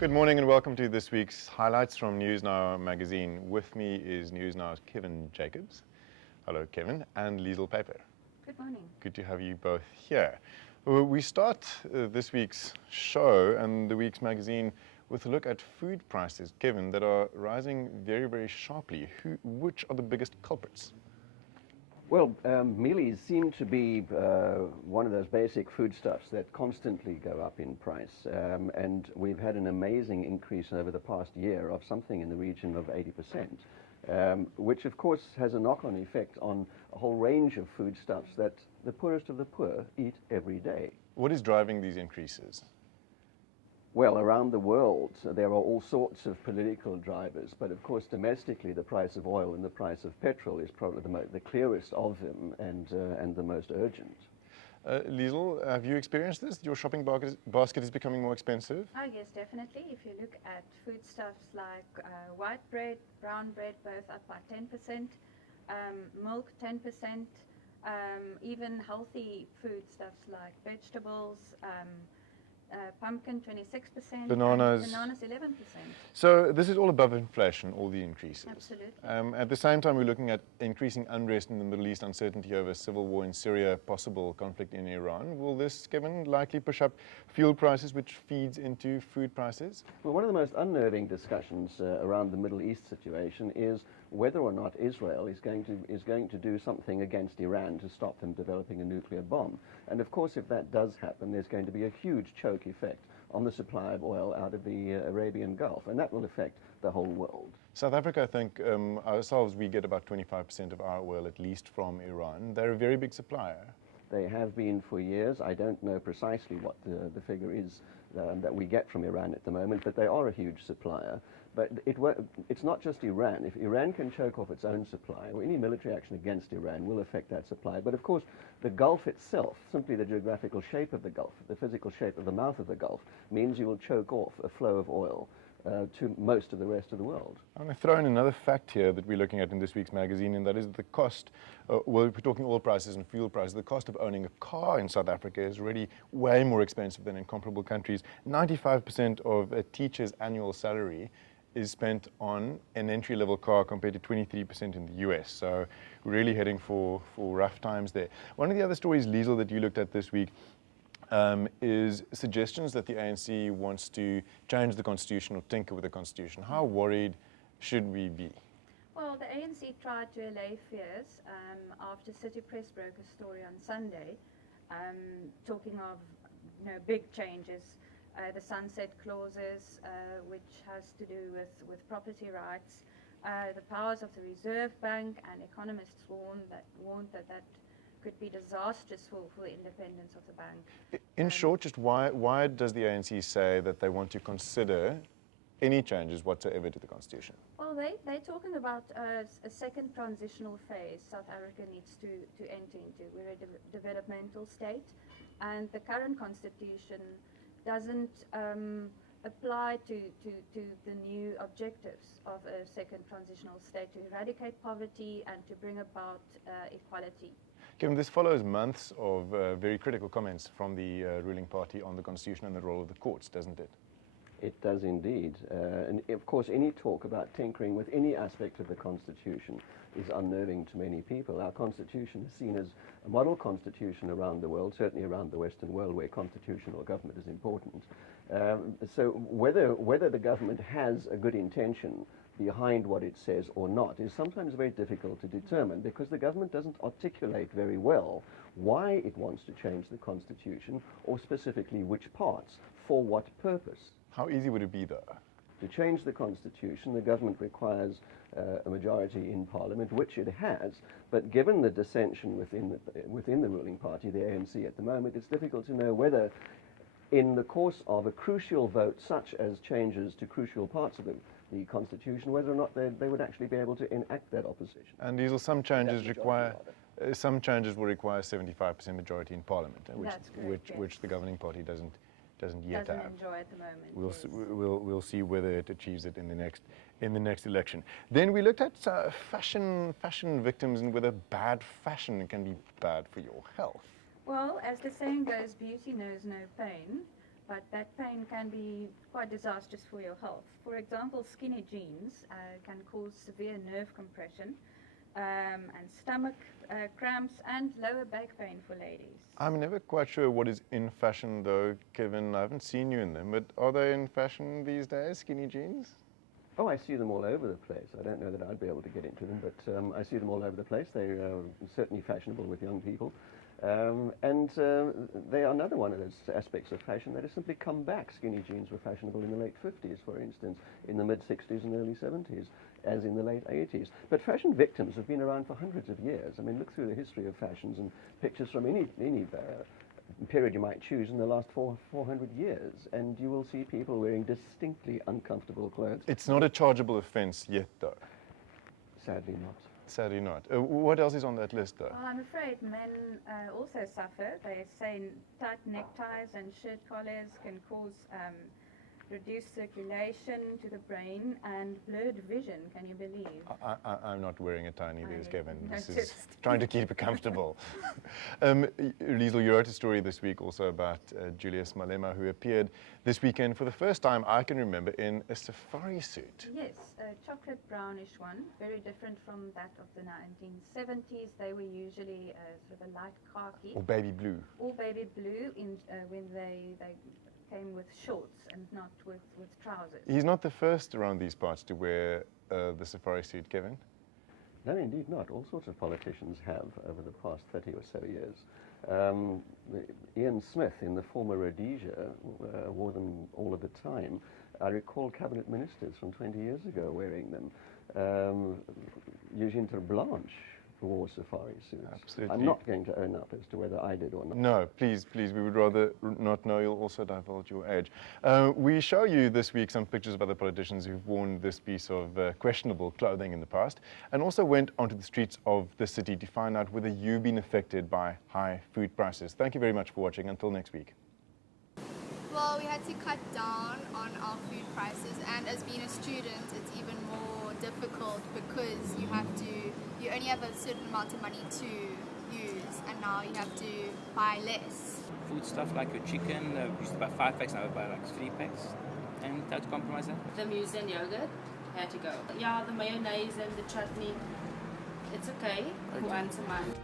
Good morning and welcome to this week's highlights from NewsNow magazine. With me is NewsNow's Kevin Jacobs. Hello, Kevin, and Liesl Peyper. Good morning. Good to have you both here. We start this week's show and the week's magazine with a look at food prices, Kevin, that are rising very, very sharply. Which are the biggest culprits? Well, mealies seem to be one of those basic foodstuffs that constantly go up in price, and we've had an amazing increase over the past year of something in the region of 80%, which of course has a knock-on effect on a whole range of foodstuffs that the poorest of the poor eat every day. What is driving these increases? Well, around the world, there are all sorts of political drivers, but of course, domestically, the price of oil and the price of petrol is probably the clearest of them and the most urgent. Liesl, have you experienced this? Your shopping basket is becoming more expensive? Oh, yes, definitely. If you look at foodstuffs like white bread, brown bread, both up by 10%, milk 10%, even healthy foodstuffs like vegetables, pumpkin 26%, bananas 11%. So this is all above inflation, all the increases. Absolutely. At the same time, we're looking at increasing unrest in the Middle East, uncertainty over civil war in Syria, possible conflict in Iran. Will this, Kevin, likely push up fuel prices, which feeds into food prices? Well, one of the most unnerving discussions around the Middle East situation is whether or not Israel is going to do something against Iran to stop them developing a nuclear bomb. And of course, if that does happen, there's going to be a huge choke effect on the supply of oil out of the Arabian Gulf, and that will affect the whole world. South Africa, I think, ourselves, we get about 25% of our oil at least from Iran. They're a very big supplier. They have been for years. I don't know precisely what the figure is that we get from Iran at the moment, but they are a huge supplier. But it's not just Iran. If Iran can choke off its own supply, or any military action against Iran will affect that supply. But of course, the Gulf itself, simply the geographical shape of the Gulf, the physical shape of the mouth of the Gulf, means you will choke off a flow of oil to most of the rest of the world. I'm going to throw in another fact here that we're looking at in this week's magazine, and that is the cost, well, we're talking oil prices and fuel prices, the cost of owning a car in South Africa is already way more expensive than in comparable countries. 95% of a teacher's annual salary is spent on an entry-level car compared to 23% in the US. So we're really heading for rough times there. One of the other stories, Liesl, that you looked at this week is suggestions that the ANC wants to change the constitution or tinker with the constitution. How worried should we be? Well, the ANC tried to allay fears after City Press broke a story on Sunday talking of big changes. The sunset clauses, which has to do with property rights, the powers of the Reserve Bank, and economists warned that could be disastrous for the independence of the bank. In short, just why does the ANC say that they want to consider any changes whatsoever to the Constitution? Well, they're talking about a second transitional phase South Africa needs to enter into. We're a developmental state, and the current Constitution doesn't apply to the new objectives of a second transitional state, to eradicate poverty and to bring about equality. Kevin, this follows months of very critical comments from the ruling party on the Constitution and the role of the courts, doesn't it? It does indeed. And of course, any talk about tinkering with any aspect of the Constitution is unnerving to many people. Our Constitution is seen as a model constitution around the world, certainly around the Western world, where constitutional government is important. So whether the government has a good intention behind what it says or not is sometimes very difficult to determine, because the government doesn't articulate very well why it wants to change the Constitution, or specifically which parts, for what purpose. How easy would it be, though? To change the Constitution, the government requires a majority in Parliament, which it has, but given the dissension within the ruling party, the ANC at the moment, it's difficult to know whether in the course of a crucial vote, such as changes to crucial parts of the Constitution, whether or not they would actually be able to enact that opposition. And these are some changes will require 75% majority in Parliament, which the governing party doesn't yet have. Enjoy at the moment. We'll see whether it achieves it in the next election. Then we looked at fashion victims and whether bad fashion can be bad for your health. Well, as the saying goes, beauty knows no pain. but that pain can be quite disastrous for your health. For example, skinny jeans can cause severe nerve compression and stomach cramps and lower back pain for ladies. I'm never quite sure what is in fashion though, Kevin. I haven't seen you in them, but are they in fashion these days, skinny jeans? Oh, I see them all over the place. I don't know that I'd be able to get into them, but I see them all over the place. They're certainly fashionable with young people. And they are another one of those aspects of fashion that has simply come back. Skinny jeans were fashionable in the late 50s, for instance, in the mid-60s and early 70s, as in the late 80s. But fashion victims have been around for hundreds of years. I mean, look through the history of fashions and pictures from any period you might choose in the last 400 years, and you will see people wearing distinctly uncomfortable clothes. It's not a chargeable offence yet, though. Sadly not. Sadly not. What else is on that list, though? Well, I'm afraid men also suffer. They say tight neckties and shirt collars can cause reduced circulation to the brain and blurred vision. Can you believe? I'm not wearing a tie either, Kevin. This is noticed. trying to keep it comfortable. Liesl, you wrote a story this week also about Julius Malema, who appeared this weekend for the first time I can remember in a safari suit. Yes, a chocolate brownish one, very different from that of the 1970s. They were usually sort of a light khaki. Or baby blue. Or baby blue when they came with shorts and not with trousers. He's not the first around these parts to wear the safari suit, Kevin. No, indeed not. All sorts of politicians have over the past 30 or so years. Ian Smith in the former Rhodesia wore them all of the time. I recall cabinet ministers from 20 years ago wearing them. Eugene Blanche wore safari suits. Absolutely. I'm not going to own up as to whether I did or not. No, please, we would rather not know. You'll also divulge your age. We show you this week some pictures of other politicians who've worn this piece of questionable clothing in the past, and also went onto the streets of the city to find out whether you've been affected by high food prices. Thank you very much for watching. Until next week. Well, we had to cut down on our food prices, and as being a student, it's even more difficult because you only have a certain amount of money to use, and now you have to buy less. Food stuff like your chicken, we used to buy 5 packs, now we buy like 3 packs, and had to compromise that. The muesli and yogurt had to go. Yeah, the mayonnaise and the chutney, it's okay once a month.